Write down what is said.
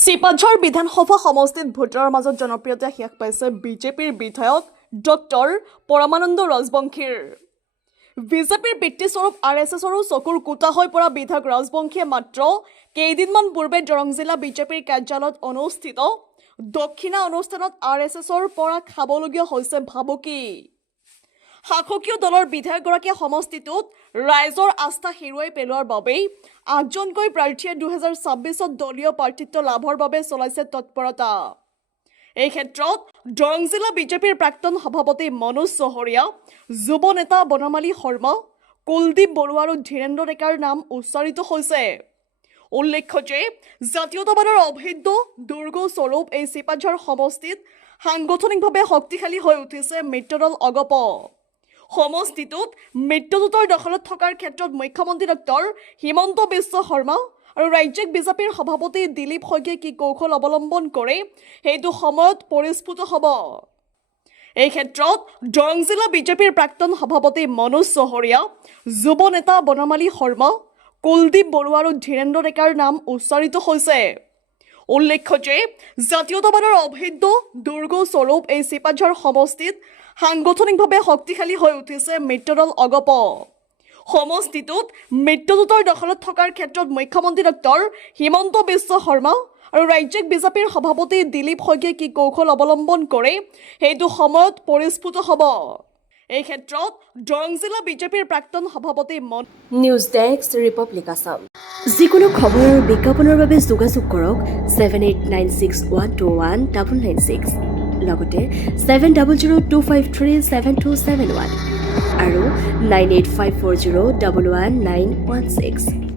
ছিপাঝাৰ বিধানসভা সমষ্টিত ভোটাৰৰ মাজত জনপ্ৰিয়তা হ্ৰাস পাইছে বিজেপিৰ বিধায়ক ডক্টৰ পৰমানন্দ ৰাজবংশীৰ। বিজেপিৰ পিতৃস্বৰূপ R.S.Sৰো চকুৰ কোটা হৈ পৰা বিধায়ক ৰাজবংশীয়ে মাত্ৰ কেইদিনমান পূৰ্বে দৰং জিলা বিজেপিৰ কাৰ্যালয়ত অনুষ্ঠিত দক্ষিণা অনুষ্ঠানত R.S.Sৰ পৰা খাবলগীয়া হৈছে ভাবুকি। শাসকীয় দলৰ বিধায়কগৰাকীয়ে সমষ্টিটোত ৰাইজৰ আস্থা হেৰুৱাই পেলোৱাৰ বাবেই ৮জনকৈ প্ৰাৰ্থীয়ে ২০২৬ত দলীয় প্ৰাৰ্থিত্ব লাভৰ বাবে চলাইছে তৎপৰতা। এই ক্ষেত্ৰত দৰং জিলা বিজেপিৰ প্ৰাক্তন সভাপতি মনোজ চহৰীয়া, যুৱ নেতা বনমালী শৰ্মা, কুলদীপ বৰুৱা আৰু ধীৰেন্দ্ৰ ডেকাৰ নাম উচ্চাৰিত হৈছে। উল্লেখ্য যে জাতীয়তাবাদৰ অভেদ্য দুৰ্গস্বৰূপ এই ছিপাঝাৰ সমষ্টিত সাংগঠনিকভাৱে শক্তিশালী হৈ উঠিছে মিত্ৰদল অগপ। সমষ্টিটোত মিত্ৰজোঁটৰ দখলত থকাৰ ক্ষেত্ৰত মুখ্যমন্ত্ৰী ডক্টৰ হিমন্ত বিশ্ব শৰ্মা আৰু ৰাজ্যিক বিজেপিৰ সভাপতি দিলীপ শইকীয়াই কি কৌশল অৱলম্বন কৰে সেইটো সময়ত পৰিস্ফুট হ'ব। এই ক্ষেত্ৰত দৰং জিলা বিজেপিৰ প্ৰাক্তন সভাপতি মনোজ চহৰীয়া, যুৱ নেতা বনমালী শৰ্মা, কুলদীপ বৰুৱা আৰু ধীৰেন্দ্ৰ ডেকাৰ নাম উচ্চাৰিত হৈছে। উল্লেখ্য যে জাতীয়তাবাদৰ অভেদ্য দুৰ্গস্বৰূপ এই ছিপাঝাৰ সমষ্টিত সাংগঠনিকভাৱে শক্তিশালী হৈ উঠিছে মিত্ৰদল অগপ। সমষ্টিটোত মিত্ৰজোঁটৰ দখলত থকাৰ ক্ষেত্ৰত মুখ্যমন্ত্ৰী ডক্টৰ হিমন্ত বিশ্ব শৰ্মা আৰু ৰাজ্যিক বিজেপিৰ সভাপতি দিলীপ শইকীয়াই কি কৌশল অৱলম্বন কৰে সেইটো সময়ত পৰিস্ফুট হ'ব। এই ক্ষেত্ৰত দৰং জিলা বিজেপিৰ প্ৰাক্তন সভাপতি নিউজ ডেস্ক ৰিপাব্লিক আছাম। যিকোনো খবৰ আৰু বিজ্ঞাপনৰ বাবে যোগাযোগ কৰক 7896121996 লগতে 7002537271 আৰু 9854011916।